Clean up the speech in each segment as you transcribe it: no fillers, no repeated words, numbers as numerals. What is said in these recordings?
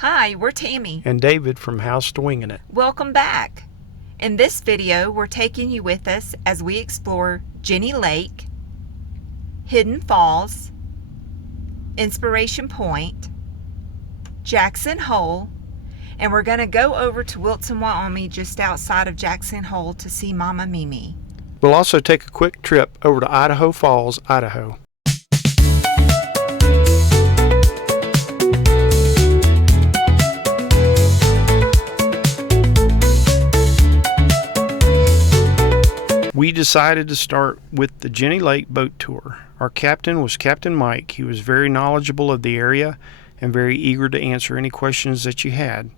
Hi, we're Tammy. And David from House to Wingin' It. Welcome back. In this video, we're taking you with us as we explore Jenny Lake, Hidden Falls, Inspiration Point, Jackson Hole, and we're going to go over to Wilson, Wyoming, just outside of Jackson Hole to see Mama Mimi. We'll also take a quick trip over to Idaho Falls, Idaho. We decided to start with the Jenny Lake boat tour. Our captain was Captain Mike. He was very knowledgeable of the area and very eager to answer any questions that you had.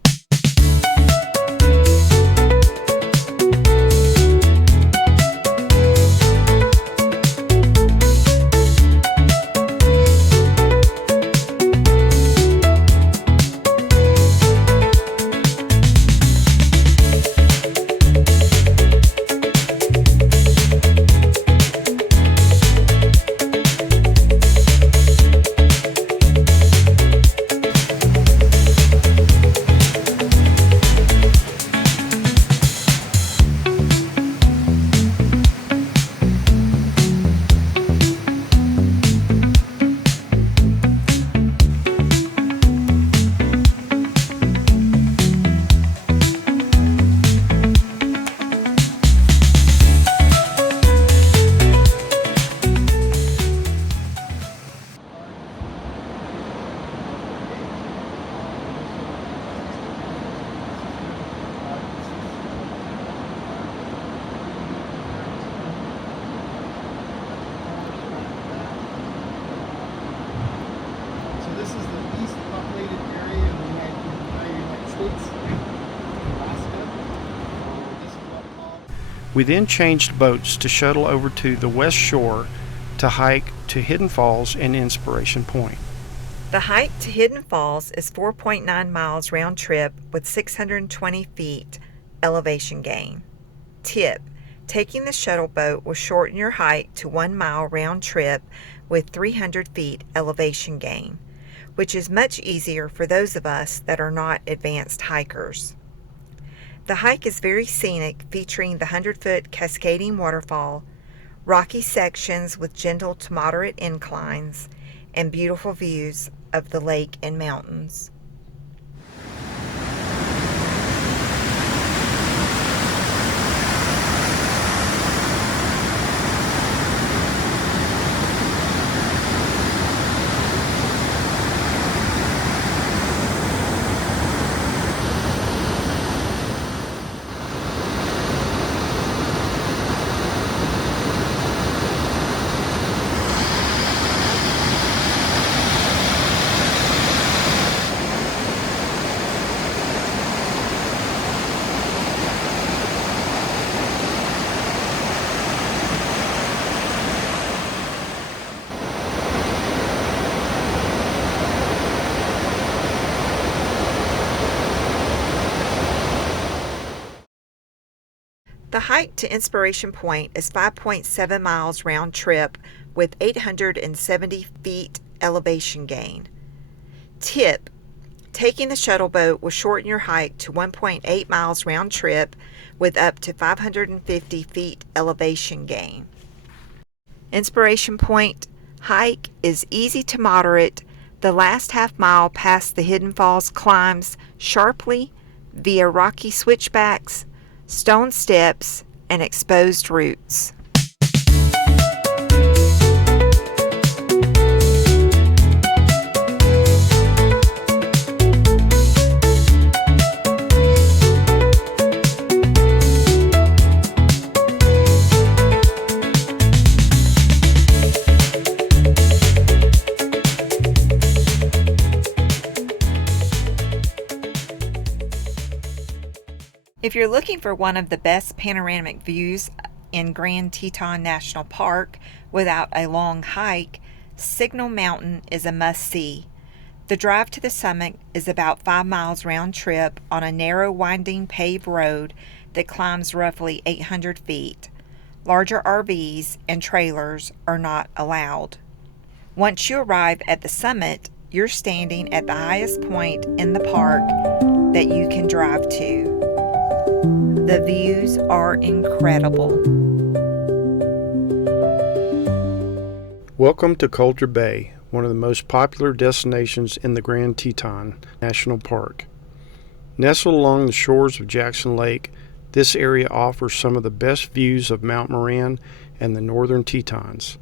We then changed boats to shuttle over to the west shore to hike to Hidden Falls and Inspiration Point. The hike to Hidden Falls is 4.9 miles round trip with 620 feet elevation gain. Tip: taking the shuttle boat will shorten your hike to 1 mile round trip with 300 feet elevation gain, which is much easier for those of us that are not advanced hikers. The hike is very scenic, featuring the 100-foot cascading waterfall, rocky sections with gentle to moderate inclines, and beautiful views of the lake and mountains. The hike to Inspiration Point is 5.7 miles round trip with 870 feet elevation gain. Tip: taking the shuttle boat will shorten your hike to 1.8 miles round trip with up to 550 feet elevation gain. Inspiration Point hike is easy to moderate. The last half mile past the Hidden Falls climbs sharply via rocky switchbacks, stone steps, and exposed roots. If you're looking for one of the best panoramic views in Grand Teton National Park without a long hike, Signal Mountain is a must-see. The drive to the summit is about 5 miles round trip on a narrow, winding paved road that climbs roughly 800 feet. Larger RVs and trailers are not allowed. Once you arrive at the summit, you're standing at the highest point in the park that you can drive to. The views are incredible. Welcome to Colter Bay, one of the most popular destinations in the Grand Teton National Park. Nestled along the shores of Jackson Lake, this area offers some of the best views of Mount Moran and the northern Tetons.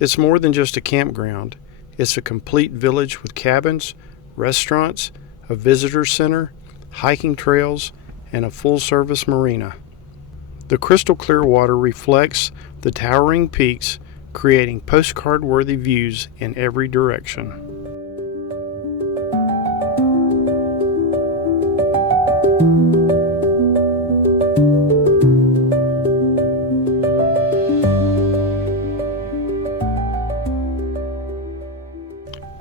It's more than just a campground. It's a complete village with cabins, restaurants, a visitor center, hiking trails, and a full-service marina. The crystal clear water reflects the towering peaks, creating postcard-worthy views in every direction.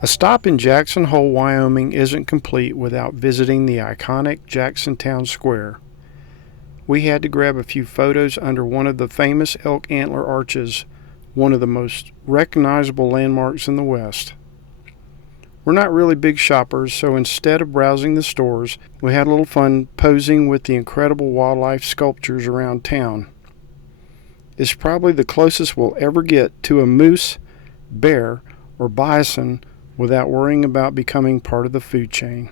A stop in Jackson Hole, Wyoming isn't complete without visiting the iconic Jackson Town Square. We had to grab a few photos under one of the famous elk antler arches, one of the most recognizable landmarks in the West. We're not really big shoppers, so instead of browsing the stores, we had a little fun posing with the incredible wildlife sculptures around town. It's probably the closest we'll ever get to a moose, bear, or bison without worrying about becoming part of the food chain.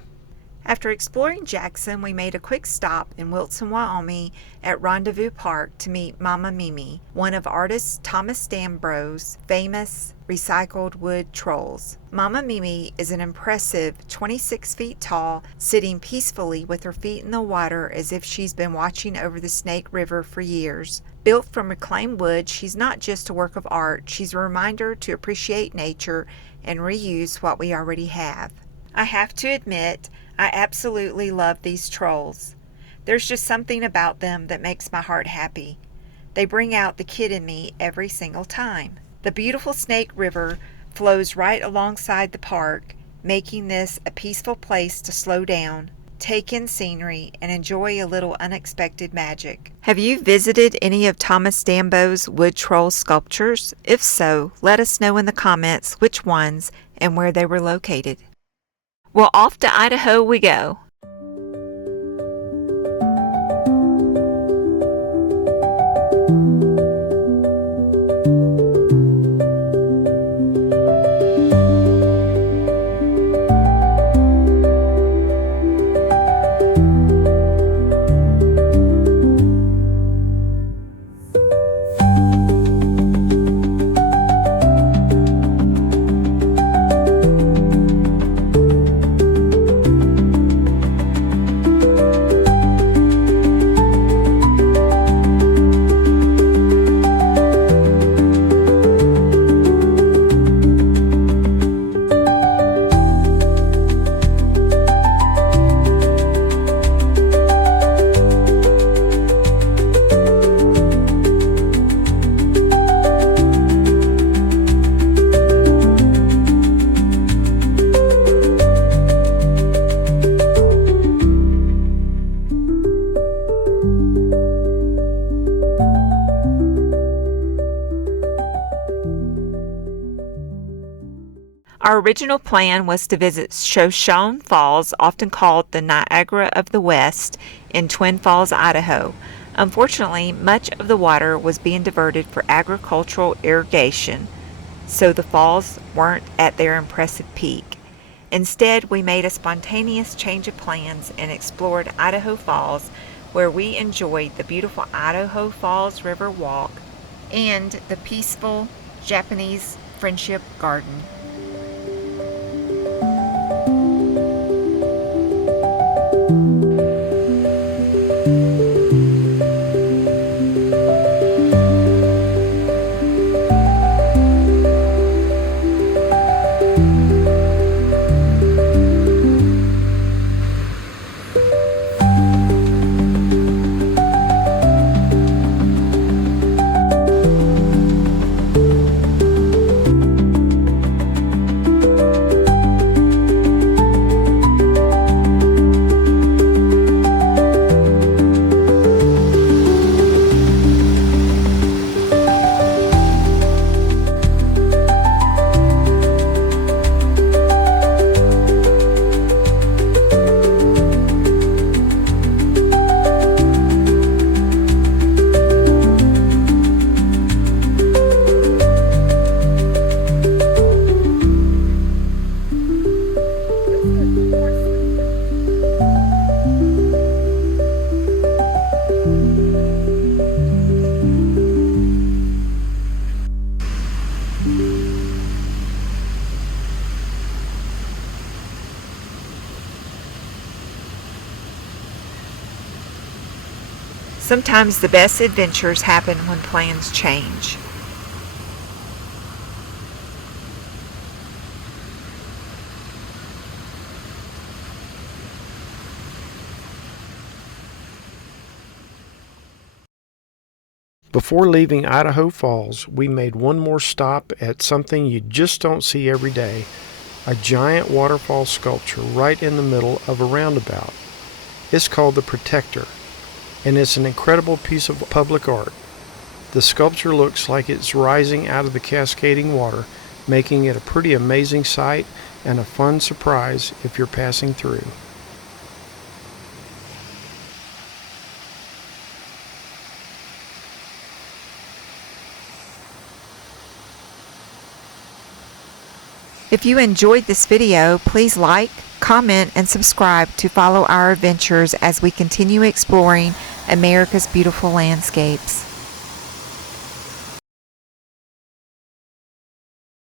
After exploring Jackson, we made a quick stop in Wilson, Wyoming at Rendezvous Park to meet Mama Mimi, one of artist Thomas Dambo's famous recycled wood trolls. Mama Mimi is an impressive 26 feet tall, sitting peacefully with her feet in the water as if she's been watching over the Snake River for years. Built from reclaimed wood, she's not just a work of art, she's a reminder to appreciate nature and reuse what we already have. I have to admit, I absolutely love these trolls. There's just something about them that makes my heart happy. They bring out the kid in me every single time. The beautiful Snake River flows right alongside the park, making this a peaceful place to slow down, take in scenery, and enjoy a little unexpected magic. Have you visited any of Thomas Dambo's wood troll sculptures? If so, let us know in the comments which ones and where they were located. Well, off to Idaho we go. Our original plan was to visit Shoshone Falls, often called the Niagara of the West, in Twin Falls, Idaho. Unfortunately, much of the water was being diverted for agricultural irrigation, so the falls weren't at their impressive peak. Instead, we made a spontaneous change of plans and explored Idaho Falls, where we enjoyed the beautiful Idaho Falls River Walk and the peaceful Japanese Friendship Garden. Sometimes the best adventures happen when plans change. Before leaving Idaho Falls, we made one more stop at something you just don't see every day, a giant waterfall sculpture right in the middle of a roundabout. It's called the Protector, and it's an incredible piece of public art. The sculpture looks like it's rising out of the cascading water, making it a pretty amazing sight and a fun surprise if you're passing through. If you enjoyed this video, please like, comment, and subscribe to follow our adventures as we continue exploring America's beautiful landscapes.